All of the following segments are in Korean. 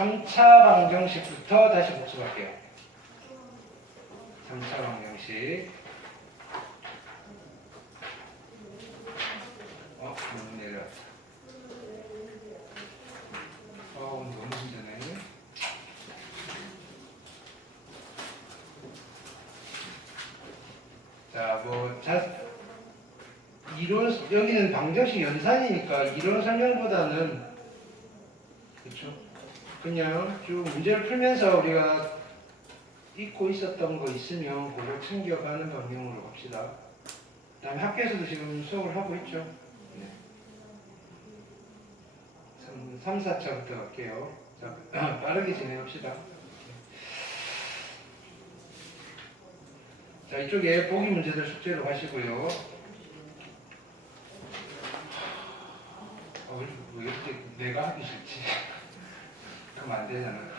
3차 방정식부터 다시 복습할게요. 3차 방정식. 너무 내려왔다. 너무 힘드네. 자, 이론, 여기는 방정식 연산이니까 이론 설명보다는, 그쵸? 그냥 쭉 문제를 풀면서 우리가 잊고 있었던 거 있으면 그걸 챙겨가는 방향으로 갑시다. 그 다음에 학교에서도 지금 수업을 하고 있죠. 네. 3, 4차부터 갈게요. 자, 빠르게 진행합시다. 자, 이쪽에 보기 문제들 숙제로 하시고요. 왜 이렇게 내가 하기 싫지? 그러면 안 되잖아.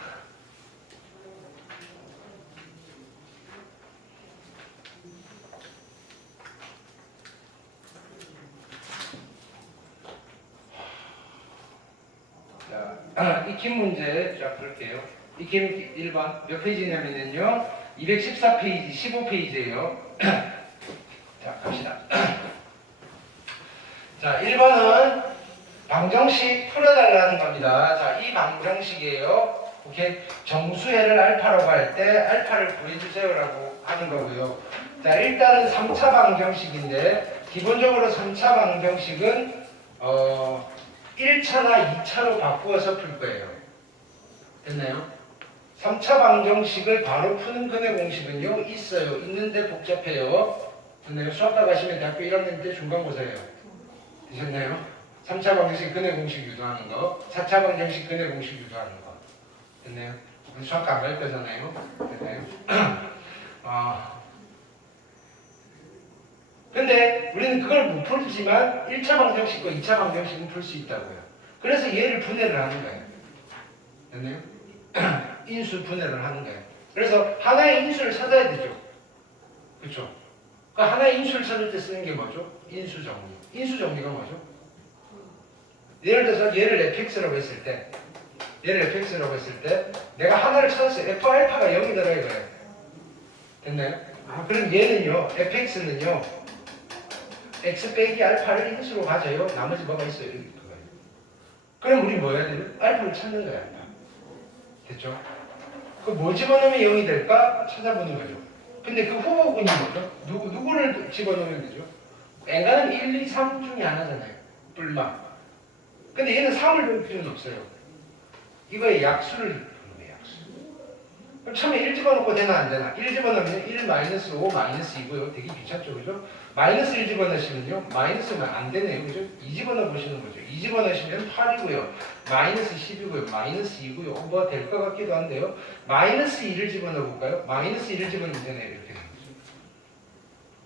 자, 익힘 문제 쫙 볼게요. 익힘 1번 몇 페이지냐면요 214페이지 15페이지예요. 자, 갑시다. 자, 1번은 방정식 풀어달라는 겁니다. 자, 이 방정식이에요. 오케이. 정수해를 알파라고 할 때 알파를 구해주세요라고 하는 거고요. 자, 일단은 3차 방정식인데 기본적으로 3차 방정식은 1차나 2차로 바꾸어서 풀 거예요. 됐나요? 3차 방정식을 바로 푸는 근의 공식은요 있어요. 있는데 복잡해요. 됐나요? 수학과 가시면 대학교 1학년 때 중간고사예요. 되셨나요? 3차 방정식 근의 공식 유도하는 거, 4차 방정식 근의 공식 유도하는 거. 됐나요? 수학과 안 갈 거잖아요. 됐나요? 근데 우리는 그걸 못 풀지만 1차 방정식과 2차 방정식은 풀 수 있다고요. 그래서 얘를 분해를 하는 거예요. 됐나요? 인수 분해를 하는 거예요. 그래서 하나의 인수를 찾아야 되죠. 그렇죠? 그 하나의 인수를 찾을 때 쓰는 게 뭐죠? 인수 정리. 인수 정리가 뭐죠? 예를 들어서 얘를 fx라고 했을 때 내가 하나를 찾았어요. f 알파가 0이더라 이거예요. 됐나요? 그럼 얘는요, fx는요 x 빼기 알파를 인수로 가져요. 나머지 뭐가 있어요? 그거예요. 그럼 우리 뭐 해야 돼요? 알파를 찾는 거예요. 알파. 됐죠? 그 뭐 집어넣으면 0이 될까? 찾아보는 거죠. 근데 그 후보군이 뭐죠? 누구를 집어넣으면 되죠? n가는 1, 2, 3 중에 하나잖아요. 불만. 근데 얘는 3을 넣을 필요는 없어요. 이거의 약수를 넣는 거예요. 약수. 그럼 처음에 1 집어넣고 되나 안 되나? 1 집어넣으면 1 마이너스 5 마이너스 2고요. 되게 귀찮죠, 그죠? 마이너스 1 집어넣으시면요. 마이너스면 안 되네요, 그죠? 2 집어넣어 보시는 거죠. 2 집어넣으시면 8이고요. 마이너스 10이고요. 마이너스 2고요. 뭐 될 것 같기도 한데요. 마이너스 2를 집어넣어 볼까요? 마이너스 1을 집어넣으면 되네요. 이렇게 되는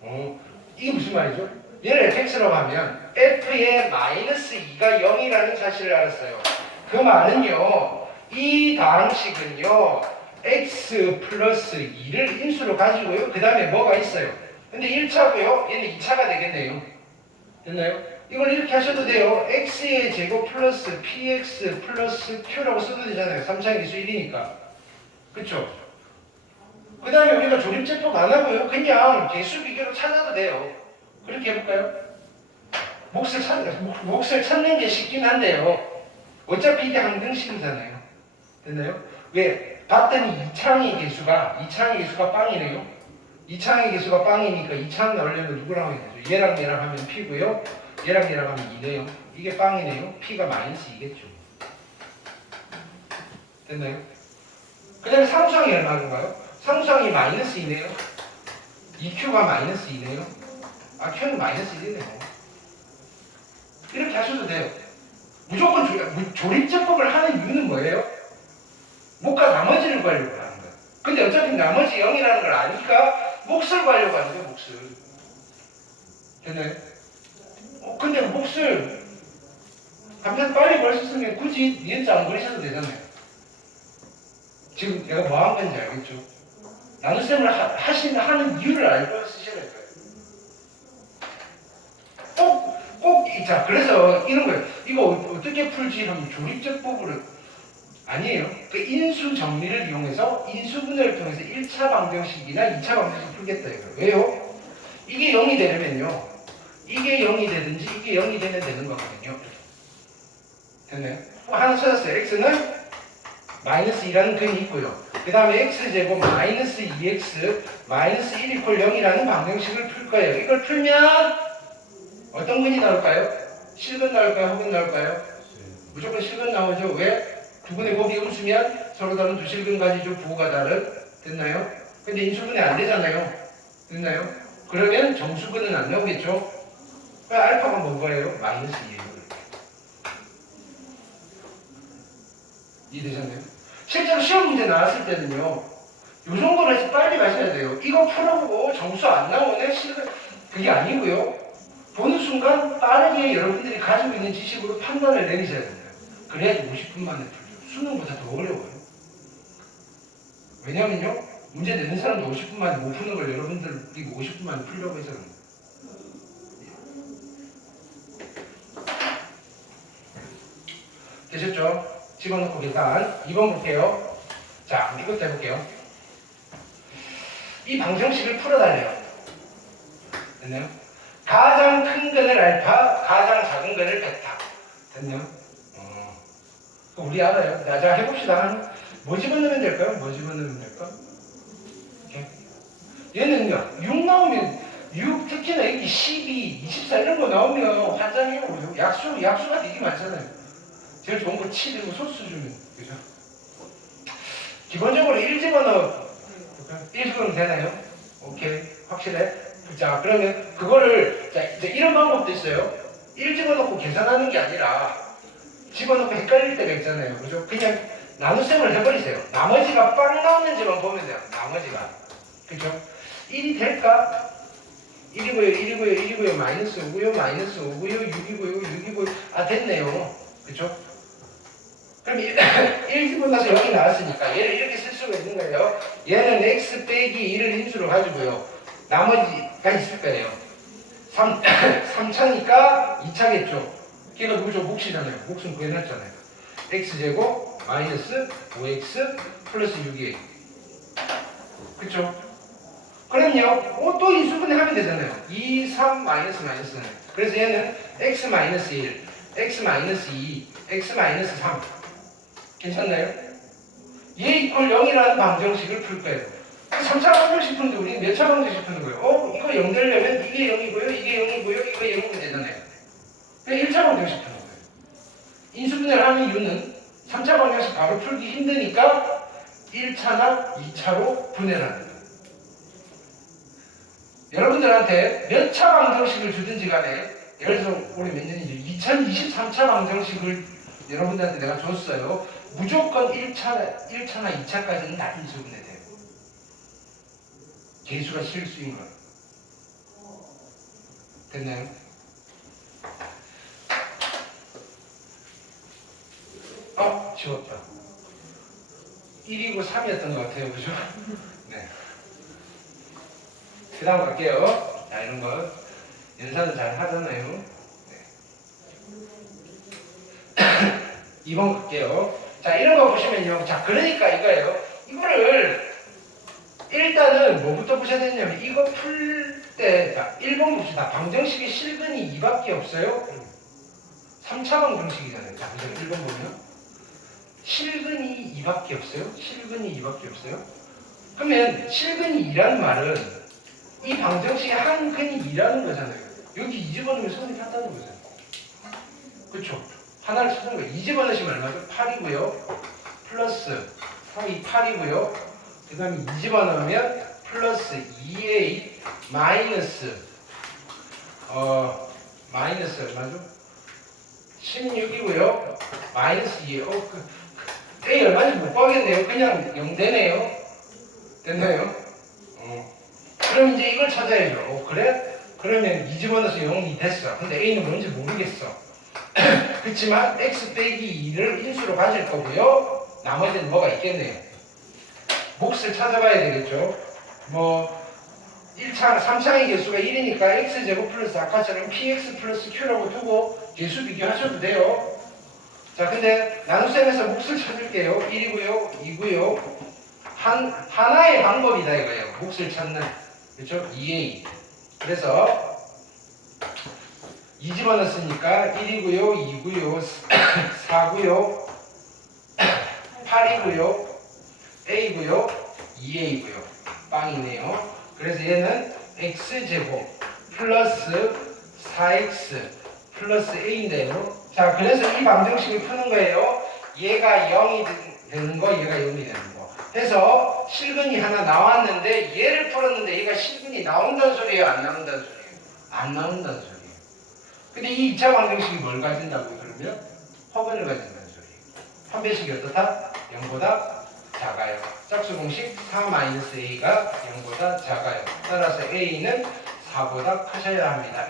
거죠. 이게 무슨 말이죠? 얘를 fx라고 하면 f의 마이너스 2가 0이라는 사실을 알았어요. 그 말은요. 이 방식은요. x 플러스 2를 인수로 가지고요. 그 다음에 뭐가 있어요? 근데 1차고요. 얘는 2차가 되겠네요. 됐나요? 이걸 이렇게 하셔도 돼요. x의 제곱 플러스 px 플러스 q라고 써도 되잖아요. 3차의 기수 1이니까. 그쵸? 그 다음에 우리가 조립제법 안 하고요. 그냥 개수 비교로 찾아도 돼요. 그렇게 해볼까요? 몫을 찾는 게 쉽긴 한데요. 어차피 이게 항등식이잖아요. 됐나요? 왜? 봤더니 2창의 개수가 빵이네요. 2창의 개수가 빵이니까 2창 나오려면 누구랑 해야 되죠? 얘랑 얘랑 하면 p고요. 얘랑 얘랑 하면 2네요. 이게 빵이네요. p가 마이너스 2겠죠. 됐나요? 그 다음에 상수항이 얼마인가요? 상수항이 마이너스 2네요. 2q가 마이너스 2네요. q는 마이너스 1이네요. 이렇게 하셔도 돼요. 무조건 조립제법을 하는 이유는 뭐예요? 몫과 나머지를 구하려고 하는 거예요. 근데 어차피 나머지 0이라는 걸 아니까 몫을 구하려고 하는 거예요. 몫을. 됐나요? 근데 몫을 한편 빨리 구할 수 있으면 굳이 니은자 안 그리셔도 되잖아요. 지금 내가 뭐 한 건지 알겠죠? 나눗셈을 하는 이유를 알고 쓰셔야 될 거예요. 자, 그래서 이런 거예요. 이거 어떻게 풀지 하면 조립제법으로 아니에요. 그 인수 정리를 이용해서 인수분해를 통해서 1차 방정식이나 2차 방정식 풀겠다 이거예요. 왜요? 이게 0이 되려면요. 이게 0이 되든지 이게 0이 되면 되는 거거든요. 됐나요? 하나 찾았어요. x는 마이너스 2라는 근이 있고요. 그 다음에 x제곱 마이너스 2x 마이너스 1 이퀄 0이라는 방정식을 풀 거예요. 이걸 풀면 어떤 근이 나올까요? 실근 나올까요? 허근 나올까요? 무조건 실근 나오죠. 왜? 두 근의 곱이 음수면 서로 다른 두 실근 가지죠. 부호가 다른. 됐나요? 근데 인수분해 안 되잖아요. 됐나요? 그러면 정수근은 안 나오겠죠? 그러니까 알파가 뭔가예요? 마이너스 2예요. 이해되셨나요? 실제로 시험 문제 나왔을 때는요, 요 정도로 해서 빨리 가셔야 돼요. 이거 풀어보고 점수 안 나오네? 실은 그게 아니고요. 보는 순간 빠르게 여러분들이 가지고 있는 지식으로 판단을 내리셔야 됩니다. 그래야지 50분 만에 풀죠. 수능보다 더 어려워요. 왜냐면요, 문제 내는 사람도 50분 만에 못 푸는 걸 여러분들이 50분 만에 풀려고 해서 그럽니다. 되셨죠? 집어넣고 계산 2번 볼게요. 자, 이것도 해볼게요. 이 방정식을 풀어달래요. 됐나요? 가장 큰 근을 알파, 가장 작은 근을 베타. 됐나요? 우리 알아요. 자, 해봅시다. 뭐 집어넣으면 될까요? 뭐 집어넣으면 될까? 이렇게. 얘는요, 6 나오면 6, 특히나 여기 12, 24 이런 거 나오면 환장해요. 약수가 되게 많잖아요. 제일 좋은 거 치즈고 소스 주면 그죠? 기본적으로 1 집어넣어 1 집어넣으면 되나요? 오케이 확실해? 자 그러면 그거를 자 이제 이런 방법도 있어요. 1 집어넣고 계산하는 게 아니라 집어넣고 헷갈릴 때가 있잖아요. 그죠? 그냥 나눗셈을 해버리세요. 나머지가 빵 나오는지만 보면 돼요. 나머지가 그죠? 1이 될까? 1이고요 1이고요 1이고요 마이너스 5고요 마이너스 5고요 6이고요 6이고요 아 됐네요. 그죠? 그럼 1 집어넣어서 0이 나왔으니까 얘를 이렇게 쓸 수가 있는 거예요. 얘는 x 빼기 1을 인수로 가지고요. 나머지가 있을 거예요. 3차니까 2차겠죠. 걔가 누구죠? 몫이잖아요. 몫은 구해놨잖아요. x제곱 마이너스 5x 플러스 6이에요. 그쵸? 그럼요. 또 인수분해 하면 되잖아요. 2, 3, 마이너스 마이너스는. 그래서 얘는 x 마이너스 1, x 마이너스 2, x 마이너스 3. 괜찮나요? 얘 이퀄 0이라는 방정식을 풀 거예요. 3차 방정식 푸는데 우리 몇 차 방정식 푸는 거예요? 이거 0 되려면 이게 0이고요, 이게 0이고요, 이거 0이면 되잖아요. 그냥 1차 방정식 푸는 거예요. 인수분해를 하는 이유는 3차 방정식 바로 풀기 힘드니까 1차나 2차로 분해를 하는 거예요. 여러분들한테 몇 차 방정식을 주든지 간에 예를 들어 올해 몇 년이죠? 2023차 방정식을 여러분들한테 내가 줬어요. 무조건 1차나 2차까지는 다 인수분해 돼요. 개수가 실수인 걸. 됐나요? 지웠다. 1이고 3이었던 것 같아요. 그죠? 네. 그 다음 갈게요. 자, 이런 거. 연산은 잘 하잖아요. 네. 2번 갈게요. 자, 이런 거 보시면요. 자, 그러니까 이거예요. 이거를 일단은 뭐부터 보셔야 되냐면 이거 풀 때, 자, 1번 봅시다. 방정식의 실근이 2밖에 없어요. 3차 방정식이잖아요. 자, 그죠? 1번 보면 실근이 2밖에 없어요. 실근이 2밖에 없어요. 그러면 실근이 2라는 말은 이 방정식의 한 근이 2라는 거잖아요. 여기 2 집어넣으면 선이 탔다는 거잖아요. 그쵸? 하나를 찾는 거예요. 2 집어넣으시면 얼마죠? 8이고요. 플러스 3이 8이고요. 그 다음에 2 집어넣으면 플러스 2a 마이너스 마이너스 얼마죠? 16이고요. 마이너스 2에요. a 얼마인지 못 구하겠네요. 그냥 0 되네요. 됐나요? 그럼 이제 이걸 찾아야죠. 그래? 그러면 2 집어넣어서 0이 됐어. 근데 a는 뭔지 모르겠어. 그렇지만 x 빼기 2를 인수로 가질 거고요. 나머지는 뭐가 있겠네요. 몫을 찾아봐야 되겠죠. 뭐 1차, 3차의 개수가 1이니까 x제곱 플러스 아까처럼 px 플러스 q라고 두고 개수 비교하셔도 돼요. 자, 근데 나눗셈에서 몫을 찾을게요. 1이고요, 2고요. 하나의 방법이다 이거예요. 몫을 찾는. 그렇죠? 2a. 그래서 2 집어넣었으니까 1이고요, 2고요, 4고요, 8이고요, a고요, 2a고요. 빵이네요. 그래서 얘는 x제곱 플러스 4x 플러스 a인데요. 자, 그래서 이 방정식을 푸는 거예요. 얘가 0이 되는 거, 얘가 0이 되는 거. 해서 실근이 하나 나왔는데 얘를 풀었는데 얘가 실근이 나온다는 소리예요? 안 나온다는 소리예요? 안 나온다는 소리예요. 근데 이 2차 방정식이 뭘 가진다고요? 그러면 허근을 가진다는 소리예요. 판별식이 어떻다? 0보다 작아요. 짝수 공식 4-a가 0보다 작아요. 따라서 a는 4보다 크셔야 합니다.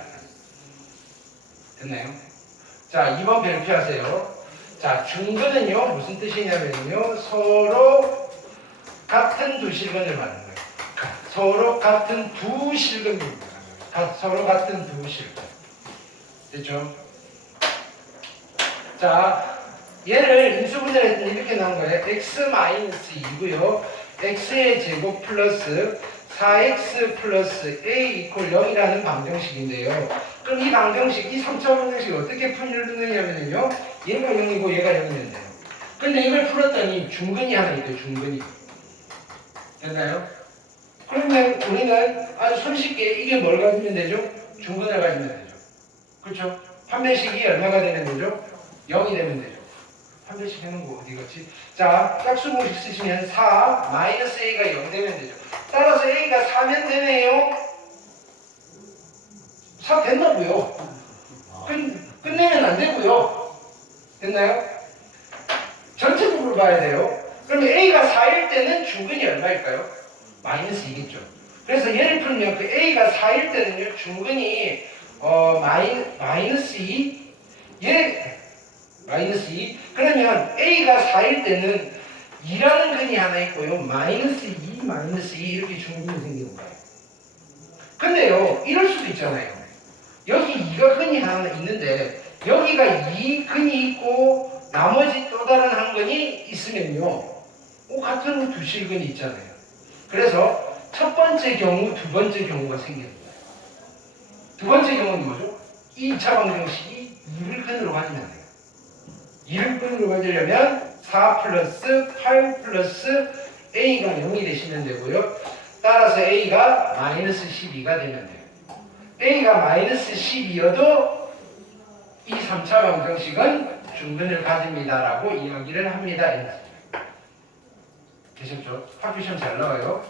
됐나요? 자, 2번 별표하세요. 자, 중근은요 무슨 뜻이냐면요 서로 같은 두 실근을 말하는 거예요. 서로 같은 두 실근입니다. 서로 같은 두 실근. 됐죠? 자, 얘를 인수분해할 때 이렇게 나온 거예요. x-2고요. x의 제곱 플러스 4x 플러스 a 이퀄 0이라는 방정식인데요. 그럼 이 방정식, 이 3차 방정식이 어떻게 풀리느냐면요. 얘가 0이고 얘가 0이면 돼요. 근데 이걸 풀었더니 중근이 하나 있대요. 중근이. 됐나요? 그러면 우리는 아주 손쉽게 이게 뭘 가지면 되죠? 중근을 가지면 되죠. 그렇죠? 판별식이 얼마가 되는 거죠? 0이 되면 되죠. 판별식 해놓은 거 어디 갔지? 자, 짝수 공식 쓰시면 4 마이너스 a가 0 되면 되죠. 따라서 a가 4면 되네요. 4 됐나고요? 끝내면 안 되고요. 됐나요? 전체적으로 봐야 돼요. 그러면 a가 4일 때는 중근이 얼마일까요? 마이너스 2겠죠. 그래서 얘를 풀면 그 a가 4일 때는요 중근이 마이너스 2 마이너스 2 그러면 a가 4일 때는 2라는 근이 하나 있고요 마이너스 2 마이너스 2 이렇게 중근이 생기는 거예요. 근데요 이럴 수도 있잖아요. 여기 2가 근이 하나 있는데 여기가 2 근이 있고 나머지 또 다른 한 근이 있으면요 같은 두 실근이 있잖아요. 그래서 첫 번째 경우, 두 번째 경우가 생기는 거예요. 두 번째 경우는 뭐죠? 2차 방정식이 2를 근으로 가지면 돼요. 2를 근으로 가지려면 4 플러스 8 플러스 a가 0이 되시면 되고요. 따라서 a가 마이너스 12가 되면 돼요. a가 마이너스 12여도 이 3차 방정식은 중근을 가집니다라고 이야기를 합니다. 되셨죠? 학교 시험 잘 나와요.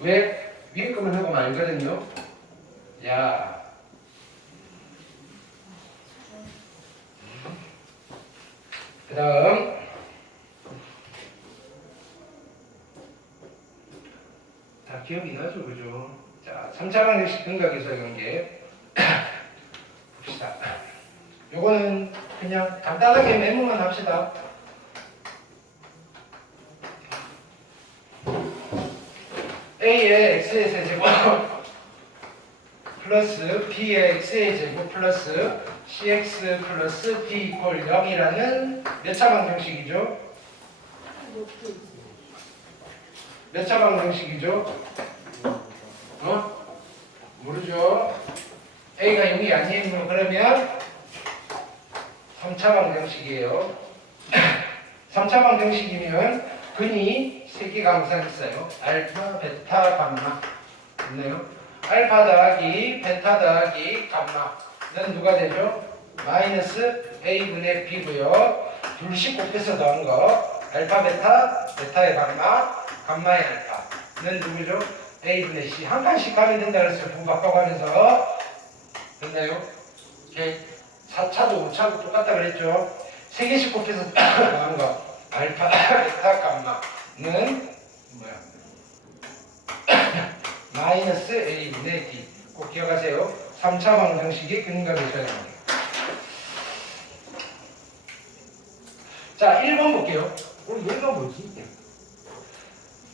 왜? 위에 것만 하고 말거든요. 야. 그 다음 다 기억이 나죠? 그죠? 자, 3차 방정식 근각에서 연계 봅시다. 요거는 그냥 간단하게 메모만 합시다. a의 x의 세제곱 플러스 b의 x의 제곱 플러스 cx 플러스 d 이퀄 0이라는 몇 차 방정식이죠? 몇 차 방정식이죠? 모르죠? a가 0이 아니에요. 그러면 3차 방정식이에요. 3차 방정식이면 근이 3개가 항상 있어요. 알파, 베타, 감마. 있나요? 알파 더하기 베타 더하기 감마는 누가 되죠? 마이너스 a분의 b고요. 둘씩 곱해서 더한 거 알파 베타, 베타의 감마, 감마의 알파는 누구죠? a분의 c. 한 칸씩 가면 된다 그랬어요. 분 바꿔가면서. 됐나요? 오케이. 4차도 5차도 똑같다 그랬죠? 3개씩 곱해서 더한 거 알파, 베타, 감마는 뭐야? 마이너스 a분의 d. 꼭 기억하세요. 3차 방정식의 근각을 써야 합니다. 자, 1번 볼게요. 우리 얘가 뭐지?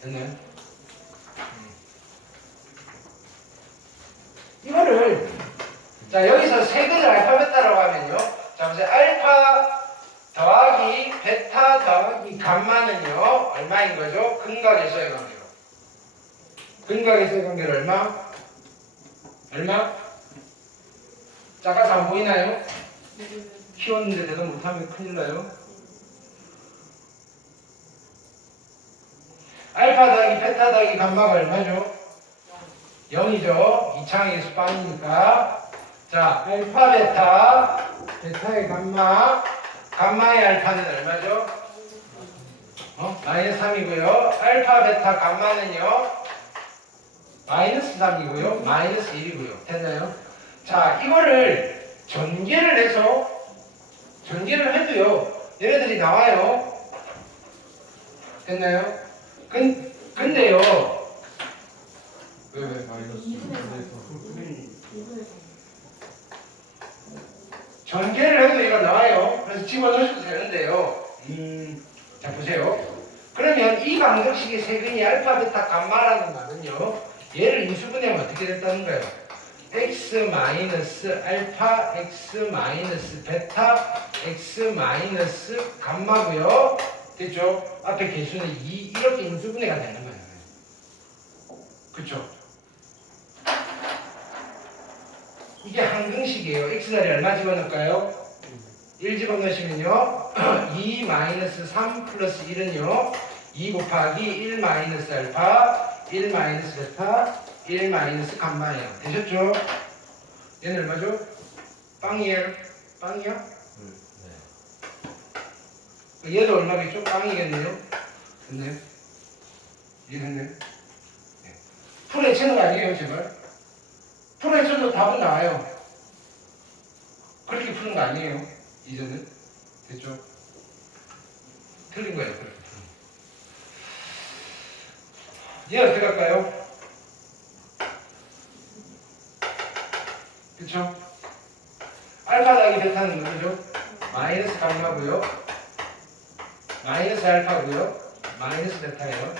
됐나요? 이거를 자 여기서 세 근을 알파벳다라고 하면요. 자, 보세요. 알파 더하기 베타 더하기 감마는요, 얼마인 거죠? 근각에서의 관계로. 근각에서의 관계는 얼마? 얼마? 작아서 안 보이나요? 키웠는데 대답 못하면 큰일 나요. 알파 더하기 베타 더하기 감마가 얼마죠? 0이죠. 이창의 수빵이니까. 자, 알파 베타, 베타의 감마, 감마의 알파는 얼마죠? 마이너스 3이고요. 알파 베타 감마는요, 마이너스 3이고요. 마이너스 1이고요. 됐나요? 자, 이거를 전개를 해서, 전개를 해도요, 얘네들이 나와요. 됐나요? 근데요, 왜? 전개를 해도 얘가 나와요. 그래서 집어넣으셔도 되는데요. 자, 보세요. 그러면 이 방정식의 세근이 알파, 베타, 감마라는 말은요, 얘를 인수분해하면 어떻게 됐다는 거예요? x 마이너스 알파, x 마이너스 베타, x 마이너스 감마고요. 됐죠? 앞에 개수는 2 이렇게 인수분해가 되는 거예요. 그쵸? 이게 항등식이에요. x자리 얼마 집어넣을까요? 1 집어넣으시면요 2 마이너스 3 플러스 1은요 2 곱하기 1 마이너스 알파 1 마이너스 베타 1 마이너스 감마예요. 되셨죠? 얘는 얼마죠? 빵이에요? 빵이야? 네. 얘도 얼마겠죠? 빵이겠네요? 됐네요? 이해됐네요? 네. 풀에 채는 거 아니에요 제발? 풀에 쳐도 답은 나와요. 그렇게 푸는 거 아니에요 이제는. 됐죠? 틀린 거예요 그렇게 푸는 거. 얘 어떻게 할까요? 그쵸? 알파 더하기 베타는 누구죠? 마이너스 감마고요 마이너스 알파고요 마이너스 베타예요.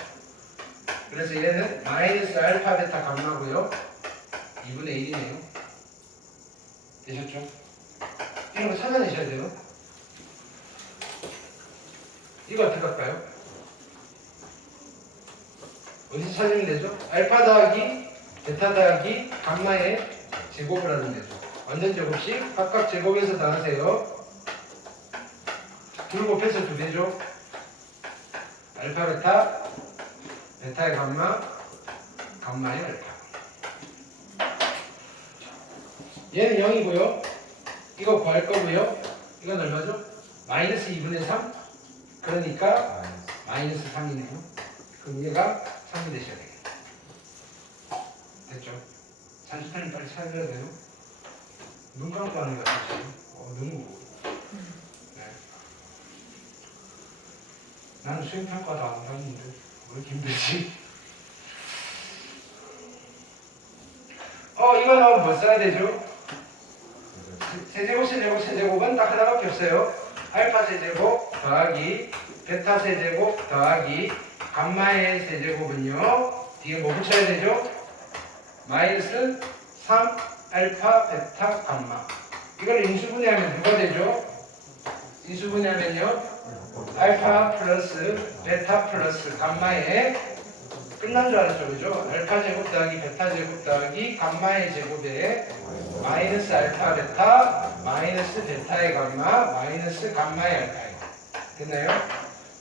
그래서 얘는 마이너스 알파 베타 감마고요 2분의 1이네요. 되셨죠? 이런 거 찾아내셔야 돼요. 이거 어떻게 할까요? 어디서 찾으면 되죠? 알파 더하기 베타 더하기 감마의 제곱을 하면 되죠. 완전 제곱식 각각 제곱에서 나누세요. 둘 곱해서 2배죠. 알파 베타 베타의 감마 감마의 알파. 얘는 0이고요. 이거 구할 거고요. 이건 얼마죠? 마이너스 2분의 3? 그러니까 마이너스 3이네요. 그럼 얘가 3이 되셔야 되겠다. 됐죠? 산수탄이 빨리 찾아야 돼요. 눈 감고 하는 거 같아요. 눈. 네. 나는 수행평가도 안 봤는데 왜 이렇게 힘들지? 이거 나오면 뭐 써야 되죠? 세제곱, 세제곱, 세제곱은 딱 하나밖에 없어요. 알파 세제곱 더하기 베타 세제곱 더하기 감마의 세제곱은요. 뒤에 뭐 붙여야 되죠? 마이너스 3 알파 베타 감마. 이걸 인수분해하면 누가 되죠? 인수분해하면요. 알파 플러스 베타 플러스 감마의 끝난 줄 알았죠, 그죠? 알파 제곱 더하기 베타 제곱 더하기 감마의 제곱에 마이너스 알파 베타 마이너스 베타의 감마 마이너스 감마의 알파예요. 됐나요?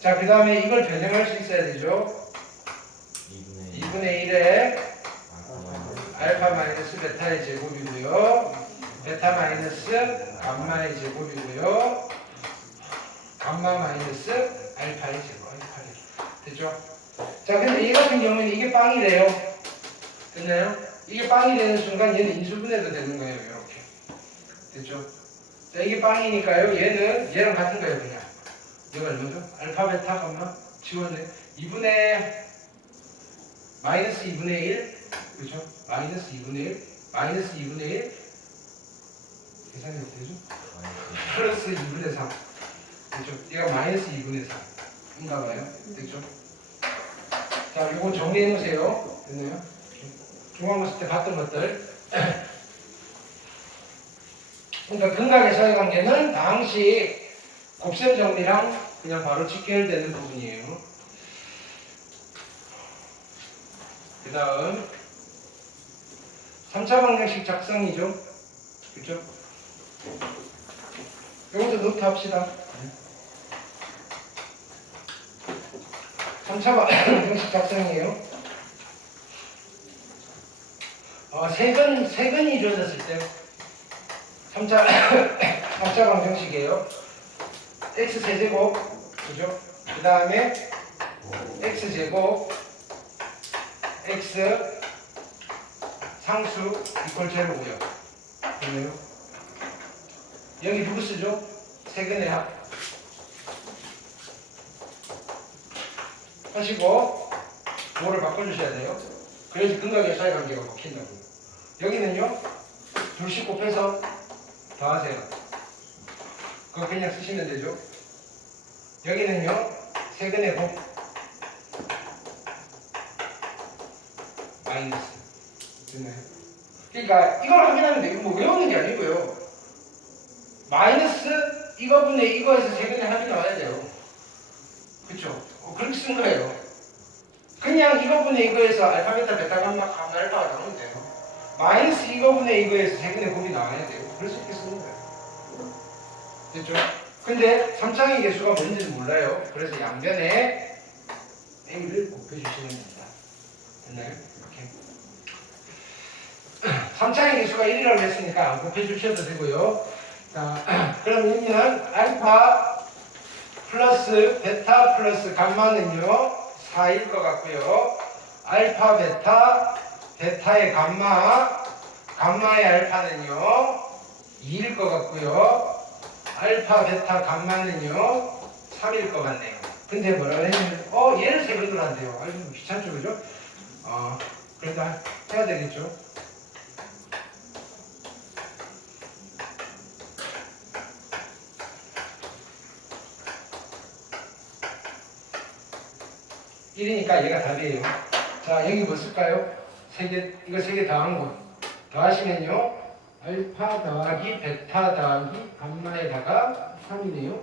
자, 그 다음에 이걸 변형할 수 있어야 되죠. 2분의 1에 알파 마이너스 베타의 제곱이고요. 베타 마이너스 감마의 제곱이고요. 감마 마이너스 알파의 제곱. 됐죠? 자, 근데 이 같은 경우에는 이게 빵이 돼요. 됐나요? 이게 빵이 되는 순간 얘는 인수분해도 되는 거예요. 이렇게. 됐죠? 자, 이게 빵이니까요. 얘는 얘랑 같은 거예요. 그냥. 얘가 얼마죠? 알파, 베타, 감마 지웠네. 2분의 마이너스 2분의 1. 그렇죠? 마이너스 2분의 1. 마이너스 2분의 1. 계산이 어떻게 되죠? 플러스 2분의 3. 그렇죠? 얘가 마이너스 2분의 3인가 봐요. 됐죠? 자, 요거 정리해 놓으세요. 됐나요? 중간고사 때 봤던 것들. 그러니까 근각의 사이관계는 당시 곱셈 정리랑 그냥 바로 직결되는 부분이에요. 그 다음 3차 방정식 작성이죠. 그죠? 이것도 노트 합시다. 3차 방정식 작성이에요. 세근이 주어졌을 때 3차 방정식이에요. x 세제곱, 그죠? 그 다음에 x 제곱, x 상수 이퀄 제로고요. 그러네요. 여기 누구 쓰죠? 세근의 합 하시고 뭐를 바꿔주셔야 돼요. 그래야지 근각의 사이관계가 먹힌다고. 여기는요 둘씩 곱해서 더하세요. 그거 그냥 쓰시면 되죠. 여기는요 세근의 곱 마이너스. 됐나요? 그러니까 이걸 확인하면 돼요. 뭐 외우는 게 아니고요. 마이너스 이거분의 이거에서 세근의 합이 나와야 돼요. 그쵸? 그렇게 쓴 거예요. 그냥 이거분의 이거에서 알파, 베타, 베타, 감마, 감마, 알파가 나오면 돼요. 마이너스 이거분의 이거에서 세근의 곱이 나와야 돼요. 그래서 이렇게 쓰는 거예요. 됐죠? 근데 3창의 개수가 뭔지는 몰라요. 그래서 양변에 A를 곱해주시면 됩니다. 됐나요? 이렇게. 3창의 개수가 1이라고 했으니까 안 곱해주셔도 되고요. 자, 그럼 여기는 알파 플러스 베타 플러스 감마는요 4일 것 같고요. 알파 베타 베타의 감마 감마의 알파는요 2일 것 같고요. 알파 베타 감마는요 3일 것 같네요. 근데 뭐라고 했냐면 얘를 세근으로 한대요. 아주 귀찮죠, 그죠? 그래도 해야 되겠죠. (1이니까) 얘가 답이에요. 자, 여기 뭐 쓸까요? 이거 세 개 더한 거. 더하시면요. 알파 더하기 베타 더하기 감마에다가 3이네요.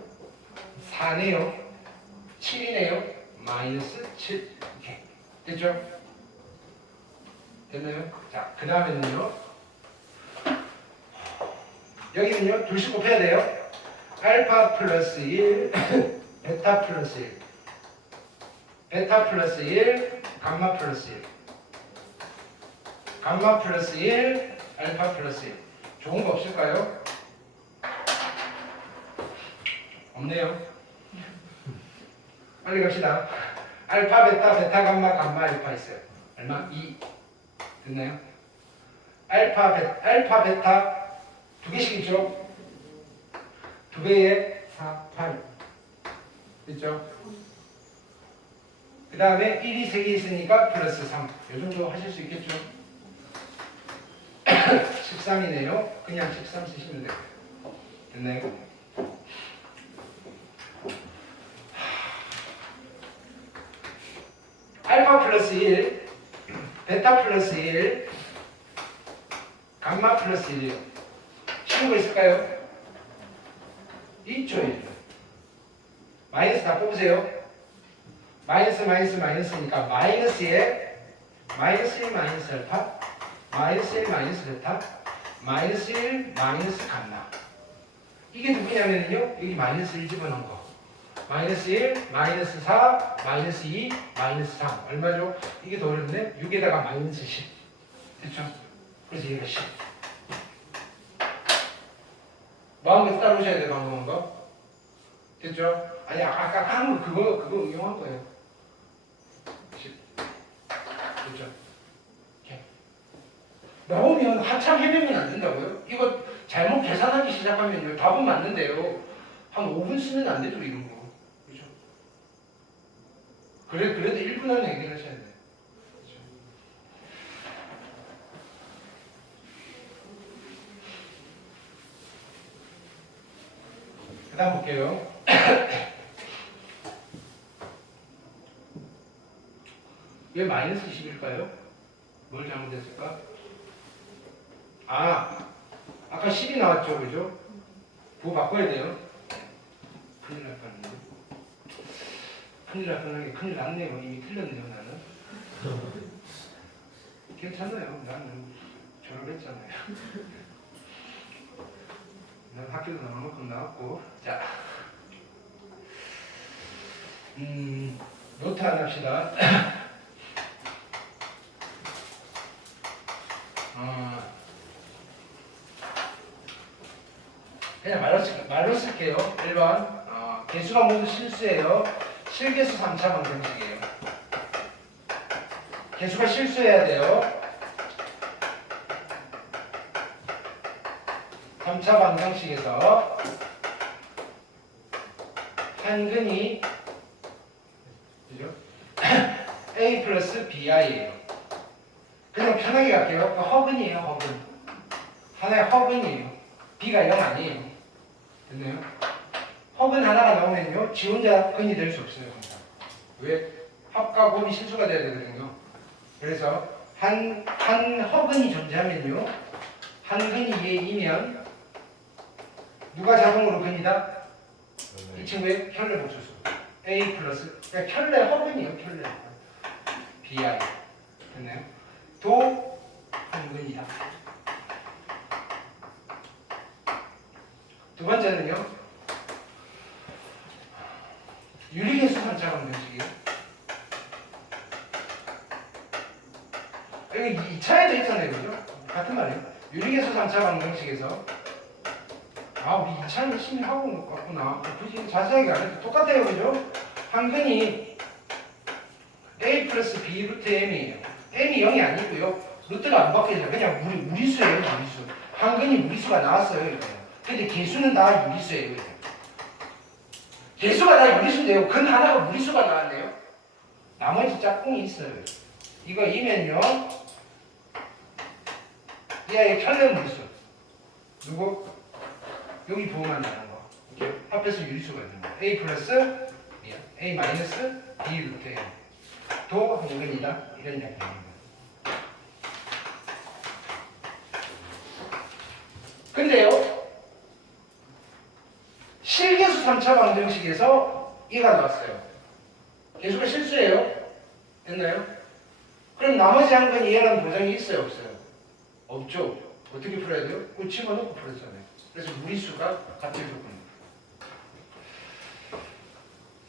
4네요. 7이네요. 마이너스 7. 이렇게. 됐죠? 됐나요? 자, 그 다음에는요. 여기는요. 둘씩 곱해야 돼요. 알파 플러스 1, 베타 플러스 1. 베타 플러스 1, 감마 플러스 1. 감마 플러스 1, 알파 플러스 1. 좋은 거 없을까요? 없네요. 빨리 갑시다. 알파, 베타, 베타, 감마, 감마, 알파 있어요. 얼마? 2. 됐나요? 알파, 베타 두 개씩 있죠? 두 배에 4, 8. 됐죠? 그 다음에 1이 3개 있으니까 플러스 3. 이 정도 하실 수 있겠죠? 13이네요. 그냥 13 쓰시면 돼요. 됐나요? 알파 플러스 1, 베타 플러스 1, 감마 플러스 1이요. 쉬운 거 있을까요? 있죠. 마이너스 다 뽑으세요. 마이너스 마이너스 마이너스니까 마이너스에 마이너스 1 마이너스 알파, 마이너스 1 마이너스 베타, 마이너스 1 마이너스 감마. 이게 누구냐면요 여기 마이너스 1 집어넣은 거. 마이너스 1, 마이너스 4, 마이너스 2, 마이너스 3. 얼마죠? 이게 더 어렵네. 6에다가 마이너스 10. 됐죠? 그래서 얘가 10. 마음 거 따로 오셔야 돼요. 방금 한 거. 됐죠? 아니 아까 한 거 그거 응용한 거예요. 10. 됐죠? 이렇게. 나오면 한참 해보면 안 된다고요? 이거 잘못 계산하기 시작하면요 답은 맞는데요 한 5분 쓰면 안 되죠 이런 거. 그렇죠? 그래도 1분 안에 해결하셔야 돼요. 그렇죠? 그 다음 볼게요. 왜 마이너스 10일까요? 뭘 잘못했을까? 아까 10이 나왔죠, 그죠? 그거 바꿔야 돼요. 큰일 날 뻔했네. 큰일 날 뻔한 게 큰일 났네요. 이미 틀렸네요, 나는. 괜찮아요. 나는 졸업했잖아요. 난 학교도 나만큼 나왔고. 자, 노트 하나 합시다. 그냥 말로 쓸게요. 1번. 개수가 모두 실수예요. 실개수 3차 방정식이에요. 개수가 실수해야 돼요. 3차 방정식에서 한근이 그죠? A 플러스 BI예요. 그냥 편하게 갈게요. 허근이에요, 허근. 하나의 허근이에요. B가 0 아니에요. 됐나요? 허근 하나가 나오면요, 지 혼자 근이 될 수 없어요, 항상. 왜? 합과 곱이 실수가 돼야 되거든요. 그래서 한 허근이 존재하면요, 한 근이 얘이면 누가 자동으로 근이다? 이 친구의 켤레 복수수. A 플러스, 그러니까 켤레 허근이에요, 켤레. BI. 됐나요? 도 한근이다. 두 번째는요, 유리개수 3차 방정식이에요. 여기 2차에 돼 있잖아요, 그죠? 같은 말이에요. 유리개수 3차 방정식에서 우리 2차는 열심히 하고 갔구나. 굳이 자세하게 안 해도 똑같아요, 그죠? 한근이 A 플러스 B 루트 M이에요. M이 0이 아니고요. 루트가 안 바뀌어요. 그냥 무리수예요, 무리수. 한근이 무리수가 나왔어요, 이거예요. 근데 개수는 다 유리수예요, 이거예요. 개수가 다 유리수인데요. 근 하나가 무리수가 나왔네요. 나머지 짝꿍이 있어요. 이거 이면요, 이 아이의 켤레 무리수. 누구? 여기 부호만 나는 거. 이렇게 합해서 유리수가 있는 거. A 플러스 A 마이너스 B 루트 M. 도 한근이다. 이런 이야기입니다. 근데요, 실개수 3차 방정식에서 이가 나왔어요. 개수가 실수예요. 됐나요? 그럼 나머지 한 건 이해라는 보장이 있어요, 없어요? 없죠. 어떻게 풀어야 돼요? 집어넣고 풀었잖아요. 그래서 무리수가 같은 조건입니다.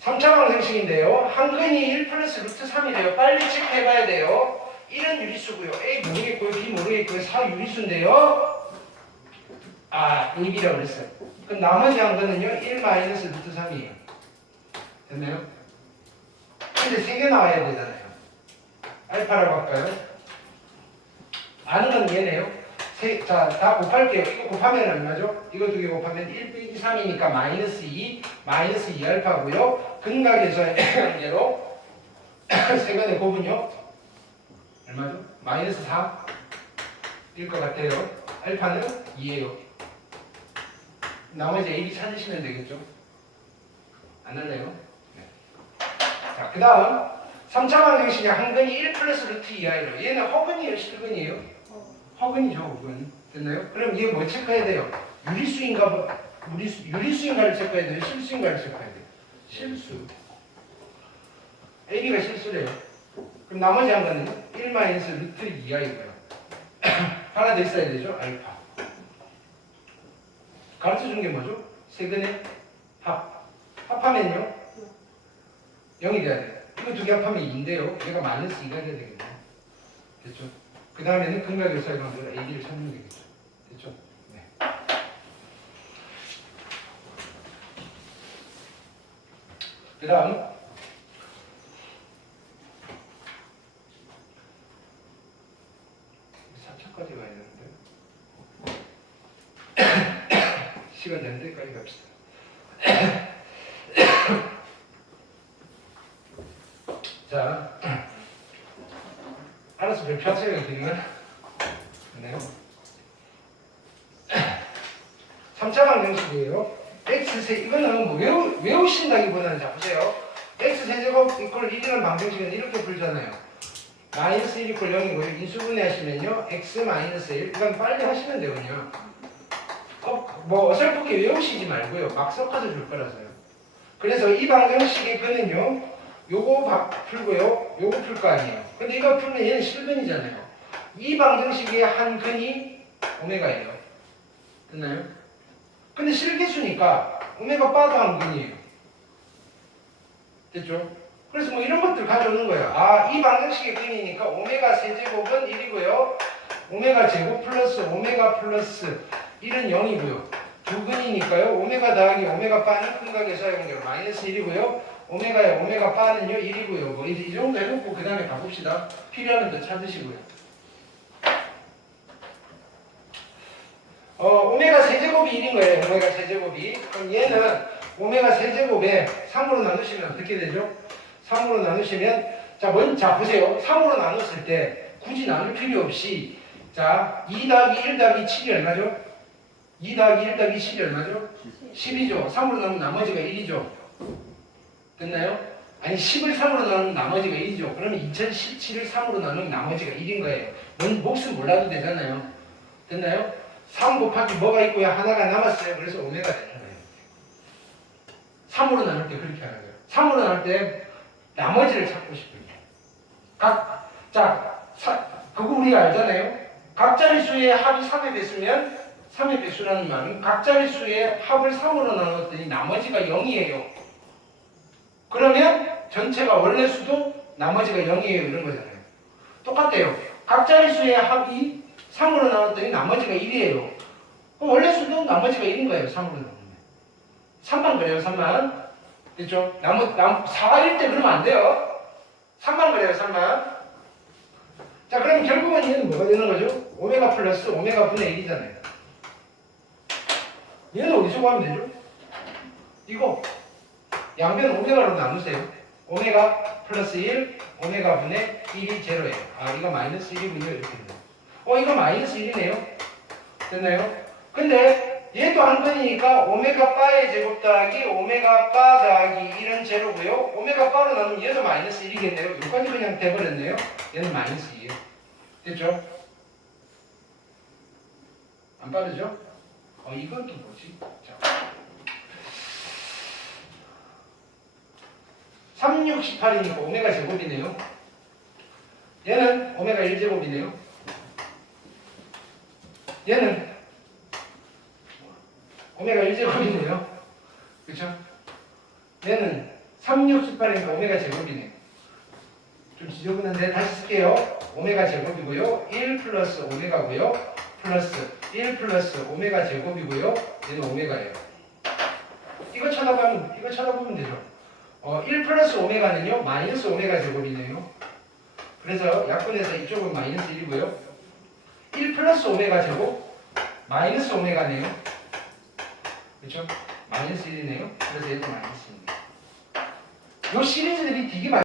3차 방정식인데요. 한 근이 1 플러스 루트 3이래요. 빨리 체크해봐야 돼요. 1은 유리수고요. A 모르겠고요. B 모르겠고요. 4 유리수인데요. A, B라고 그랬어요. 그럼 나머지 한 거는요, 1 마이너스 루트 3이에요. 됐나요? 근데 3개 나와야 되잖아요. 알파라고 할까요? 아는 건 얘네요. 자, 다 곱할게요. 이거 곱하면 얼마죠? 이거 두 개 곱하면 1 빼기 3이니까 마이너스 2, 마이너스 2 알파고요. 근각에서의 예로 세간의 곱은요, 얼마죠? 마이너스 4일 것 같아요. 알파는 2예요. 나머지 A, B 찾으시면 되겠죠? 안 할래요? 네. 자, 그 다음 3차 방정식이 한근이 1 플러스 루트 2i로. 얘는 허근이에요, 실근이에요? 허근이죠, 허근. 됐나요? 그럼 얘 뭐 체크해야 돼요? 유리수인가, 유리수인가를 체크해야 돼요? 실수인가를 체크해야 돼요? 실수. AB가 실수래요. 그럼 나머지 한 거는 1 마이너스 루트 2i고요. 하나 더 있어야 되죠? 알파. 가르쳐 준 게 뭐죠? 세근의 합하면요? 0이 돼야 돼요. 이거 두 개 합하면 2인데요. 얘가 마이너스 2가 돼야 되겠네요. 됐죠? 그 다음에는 근각에서의 방법으로 AB를 찾는 되겠죠. 됐죠? 네. 그 다음 4차까지 가야 되는데 시간 되는 데까지 갑시다. 자, 알아서 별표하세요, 그러면. 네. 3차 방정식이에요. X세, 이거는 뭐 외우신다기보다는 자, 보세요. X세제곱 이퀄 1이라는 방정식은 이렇게 풀잖아요. 마이너스 1 이퀄 0이고요. 인수분해 하시면요. X 마이너스 1. 이건 빨리 하시면 되거든요. 뭐 어설프게 외우시지 말고요. 막 섞어서 줄 거라서요. 그래서 이 방정식의 근은요. 요거 풀고요. 요거 풀 거 아니에요. 근데 이거 풀면 얘는 실근이잖아요. 이 방정식의 한 근이 오메가예요. 됐나요? 근데 실계수니까 오메가 바도 한 근이에요. 됐죠? 그래서 뭐 이런 것들 가져오는 거예요. 아, 이 방정식의 근이니까 오메가 세제곱은 1이고요. 오메가 제곱 플러스 오메가 플러스 1은 0이고요. 두 근이니까요. 오메가 더하기 오메가 바는 근각의 사용률 마이너스 1이고요. 오메가에 오메가 바는요 1이고요. 뭐 이 정도 해놓고 그 다음에 가봅시다. 필요하면 더 찾으시고요. 오메가 세제곱이 1인 거예요. 오메가 세제곱이. 그럼 얘는 오메가 세제곱에 3으로 나누시면 어떻게 되죠? 3으로 나누시면 자 보세요. 3으로 나눴을 때 굳이 나눌 필요 없이 자 2 더하기 1 더하기 7이 얼마죠? 2 더하기 1 더하기 10이 얼마죠? 10이죠. 3으로 나누면 나머지가 1이죠. 됐나요? 아니 10을 3으로 나누면 나머지가 1이죠. 그러면 2017을 3으로 나누면 나머지가 1인 거예요. 뭔 몫은 몰라도 되잖아요. 됐나요? 3 곱하기 뭐가 있고요? 하나가 남았어요. 그래서 오메가 되는 거예요. 3으로 나눌 때 그렇게 하는 거예요. 3으로 나눌 때 나머지를 찾고 싶습니다. 그거 우리가 알잖아요. 각 자릿수의 합이 3의 배수면 3의 배수라는 말은 각 자릿수의 합을 3으로 나눴더니 나머지가 0이에요. 그러면 전체가 원래 수도 나머지가 0이에요. 이런 거잖아요. 똑같아요. 각 자릿수의 합이 3으로 나눴더니 나머지가 1이에요. 그럼 원래 수도 나머지가 1인 거예요. 3으로 나누면. 3만 그래요. 3만. 됐죠? 4일 때 그러면 안 돼요. 3만 그래요. 3만. 자, 그럼 결국은 얘는 뭐가 되는 거죠? 오메가 플러스 오메가 분의 1이잖아요. 얘는 어디서 구하면 되죠? 이거 양변 오메가로 나누세요. 오메가 플러스 1, 오메가 분의 1이 제로예요. 아, 이거 마이너스 1이군요. 이렇게 돼요. 이거 마이너스 1이네요. 됐나요? 근데 얘도 한 건이니까 오메가 바의 제곱 더하기 오메가 바 더하기 1은 제로고요. 오메가 바로 나누면 얘도 마이너스 1이겠네요. 여기까지 그냥 돼버렸네요. 얘는 마이너스 2예요. 됐죠? 안 빠르죠? 이건 또 뭐지? 자. 3, 6, 18이니까 오메가 제곱이네요. 얘는 오메가 1제곱이네요. 얘는 오메가 1제곱이네요. 그쵸? 얘는 3, 6, 18이니까 오메가 제곱이네요. 좀 지저분한데 다시 쓸게요. 오메가 제곱이고요. 1 플러스 오메가고요. 플러스 1 플러스 오메가 제곱이고요. 얘는 오메가예요. 이거 쳐다보면 되죠. 1 플러스 오메가는요. 마이너스 오메가 제곱이네요. 그래서 약분해서 이쪽은 마이너스 1이고요. 1 플러스 오메가 제곱 마이너스 오메가네요. 그렇죠? 마이너스 1이네요. 그래서 얘도 마이너스 1이네요. 이 시리즈들이 되게 많이